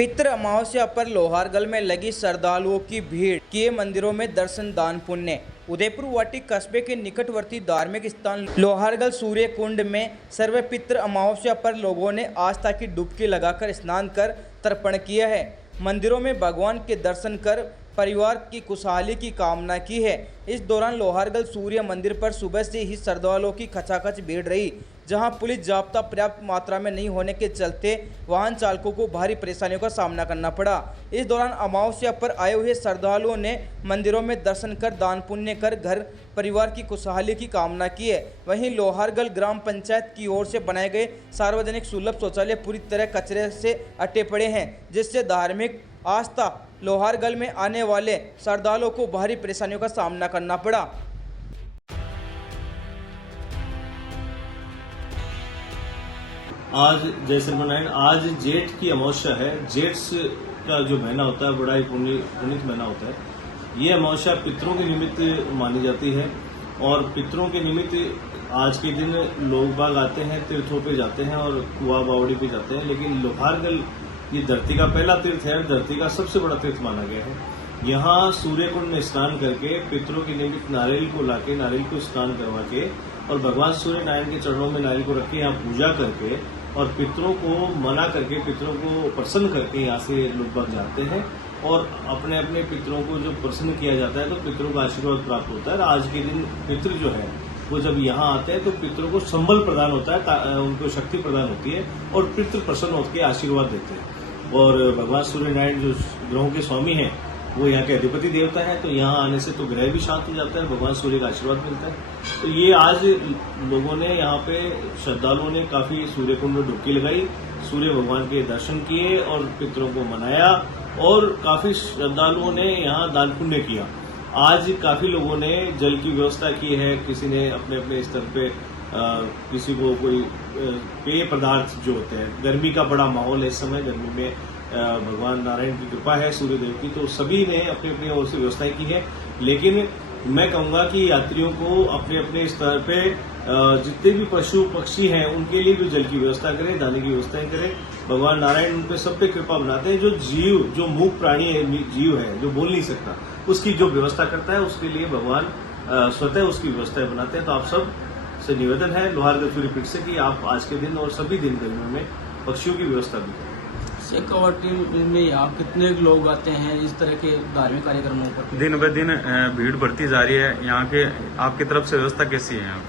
पितृ अमावस्या पर लोहारगल में लगी श्रद्धालुओं की भीड़, किए मंदिरों में दर्शन दान पुण्य। उदयपुर वाटी कस्बे के निकटवर्ती धार्मिक स्थान लोहारगल सूर्य कुंड में सर्व पितृ अमावस्या पर लोगों ने आस्था की डुबकी लगाकर स्नान कर तर्पण किया है। मंदिरों में भगवान के दर्शन कर परिवार की खुशहाली की कामना की है। इस दौरान लोहारगल सूर्य मंदिर पर सुबह से ही श्रद्धालुओं की खचाखच भीड़ रही, जहां पुलिस जाब्ता पर्याप्त मात्रा में नहीं होने के चलते वाहन चालकों को भारी परेशानियों का सामना करना पड़ा। इस दौरान अमावस्या पर आए हुए श्रद्धालुओं ने मंदिरों में दर्शन कर दान पुण्य कर घर परिवार की खुशहाली की कामना की है। वहीं लोहारगल ग्राम पंचायत की ओर से बनाए गए सार्वजनिक सुलभ शौचालय पूरी तरह कचरे से अटे पड़े हैं, जिससे धार्मिक आस्था लोहारगल में आने वाले श्रद्धालुओं को भारी परेशानियों का सामना करना पड़ा। आज जय श्रीमनारायण। आज जेठ की अमावस्या है। जेठ का जो महीना होता है बड़ा ही पुनीत महीना होता है। ये अमावस्या पितरों के निमित्त मानी जाती है और पितरों के निमित्त आज के दिन लोग बाग आते हैं, तीर्थों पे जाते हैं और कुआ बावड़ी पे जाते हैं। लेकिन लोहारगल ये धरती का पहला तीर्थ है, धरती का सबसे बड़ा तीर्थ माना गया है। यहाँ सूर्य कुंड में स्नान करके पितरों के निमित्त नारियल को लाके, नारियल को स्नान करवा के और भगवान सूर्य नारायण के चरणों में नारियल को रख के यहाँ पूजा करके और पितरों को मना करके, पितरों को प्रसन्न करके यहाँ से लोग बाग जाते हैं और अपने अपने पितरों को जो प्रसन्न किया जाता है तो पितरों का आशीर्वाद प्राप्त होता है। आज के दिन पितृ जो है वो जब यहाँ आते हैं तो पितरों को संबल प्रदान होता है, उनको शक्ति प्रदान होती है और पितृ प्रसन्न होकर आशीर्वाद देते हैं। और भगवान सूर्य नारायण जो ग्रहों के स्वामी हैं वो यहाँ के अधिपति देवता है, तो यहाँ आने से तो ग्रह भी शांत हो जाता है, भगवान सूर्य का आशीर्वाद मिलता है। तो ये आज लोगों ने यहाँ पे श्रद्धालुओं ने काफी सूर्य कुंड में डुबकी लगाई, सूर्य भगवान के दर्शन किए और पितरों को मनाया और काफी श्रद्धालुओं ने यहाँ दान पुण्य किया। आज काफी लोगों ने जल की व्यवस्था की है, किसी ने अपने अपने स्तर पे किसी को कोई पेय पदार्थ जो होते हैं, गर्मी का बड़ा माहौल है इस समय, गर्मी में भगवान नारायण की कृपा है सूर्य देव की, तो सभी ने अपनी अपनी ओर से व्यवस्थाएं की है। लेकिन मैं कहूंगा कि यात्रियों को अपने अपने स्तर पे जितने भी पशु पक्षी हैं उनके लिए भी जल की व्यवस्था करें, दाने की व्यवस्थाएं करें। भगवान नारायण उन पे सब पे कृपा बनाते हैं। जो जीव, जो मूक प्राणी है, जीव है जो बोल नहीं सकता, उसकी जो व्यवस्था करता है उसके लिए भगवान स्वतः उसकी व्यवस्थाएं बनाते हैं। तो आप सब से निवेदन है लोहारगल सूर्यपीठ से कि आप आज के दिन और सभी दिन गर्मियों में पक्षियों की व्यवस्था भी करें। शेखावाटी में यहाँ कितने लोग आते हैं इस तरह के धार्मिक कार्यक्रमों पर? दिन ब दिन भीड़ बढ़ती जा रही है। यहाँ के आपकी तरफ से व्यवस्था कैसी है यहाँ?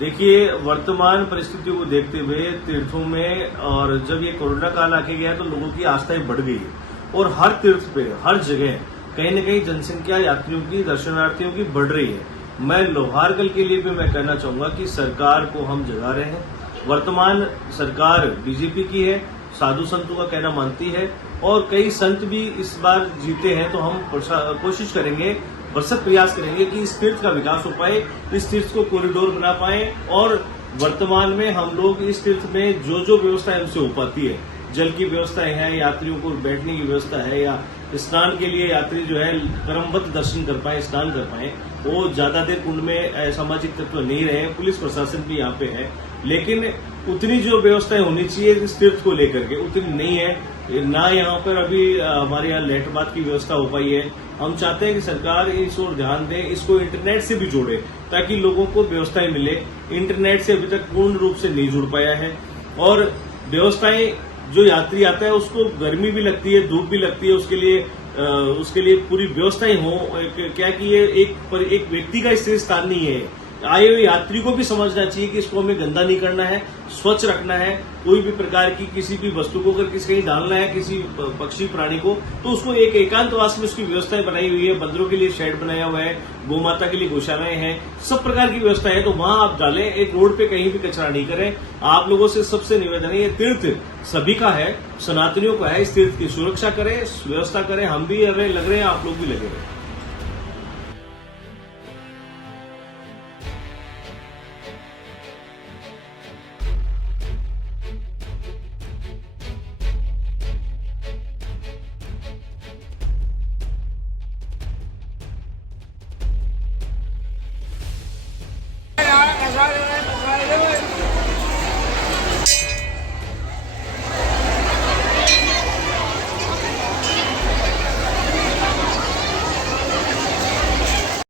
देखिए, वर्तमान परिस्थितियों को देखते हुए तीर्थों में और जब ये कोरोना काल आके गया तो लोगों की आस्थाएं बढ़ गई है और हर तीर्थ पे हर जगह कहीं न कहीं जनसंख्या यात्रियों की, दर्शनार्थियों की बढ़ रही है। मैं लोहारगल के लिए भी मैं कहना चाहूंगा कि सरकार को हम जगा रहे हैं। वर्तमान सरकार बीजेपी की है, साधु संतों का कहना मानती है और कई संत भी इस बार जीते हैं, तो हम कोशिश करेंगे, भरसक प्रयास करेंगे कि इस तीर्थ का विकास हो पाए, इस तीर्थ को कॉरिडोर बना पाए और वर्तमान में हम लोग इस तीर्थ में जो जो व्यवस्थाएं उनसे हो पाती है, जल की व्यवस्थाएं हैं, यात्रियों को बैठने की व्यवस्था है या स्नान के लिए यात्री जो है क्रमबद्ध दर्शन कर पाए, स्नान कर पाए, वो ज्यादा देर कुंड में असामाजिक तत्व नहीं रहे। पुलिस प्रशासन भी यहाँ पे है, लेकिन उतनी जो व्यवस्थाएं होनी चाहिए इस तीर्थ को लेकर के उतनी नहीं है ना। यहाँ पर अभी हमारे यहाँ लेट बात की व्यवस्था हो पाई है। हम चाहते हैं कि सरकार इस ओर ध्यान दे, इसको इंटरनेट से भी जोड़े ताकि लोगों को व्यवस्थाएं मिले। इंटरनेट से अभी तक पूर्ण रूप से नहीं जुड़ पाया है और व्यवस्थाएं, जो यात्री आता है उसको गर्मी भी लगती है, धूप भी लगती है, उसके लिए पूरी व्यवस्थाएं हो। क्या कि ये एक व्यक्ति का इससे स्थान नहीं है। आए हुए यात्री को भी समझना चाहिए कि इसको हमें गंदा नहीं करना है, स्वच्छ रखना है। कोई भी प्रकार की किसी भी वस्तु को अगर किसी कहीं डालना है, किसी पक्षी प्राणी को, तो उसको एक एकांतवास में उसकी व्यवस्थाएं बनाई हुई है। बंदरों के लिए शेड बनाया हुआ है, गौ माता के लिए गौशालाएं हैं, सब प्रकार की व्यवस्था है, तो वहां आप डालें। एक रोड पे कहीं भी कचरा नहीं करें। आप लोगों से सबसे निवेदन है, ये तीर्थ सभी का है, सनातनियों का है, इस तीर्थ की सुरक्षा करें, व्यवस्था करें। हम भी लग रहे हैं, आप लोग भी लगे रहे।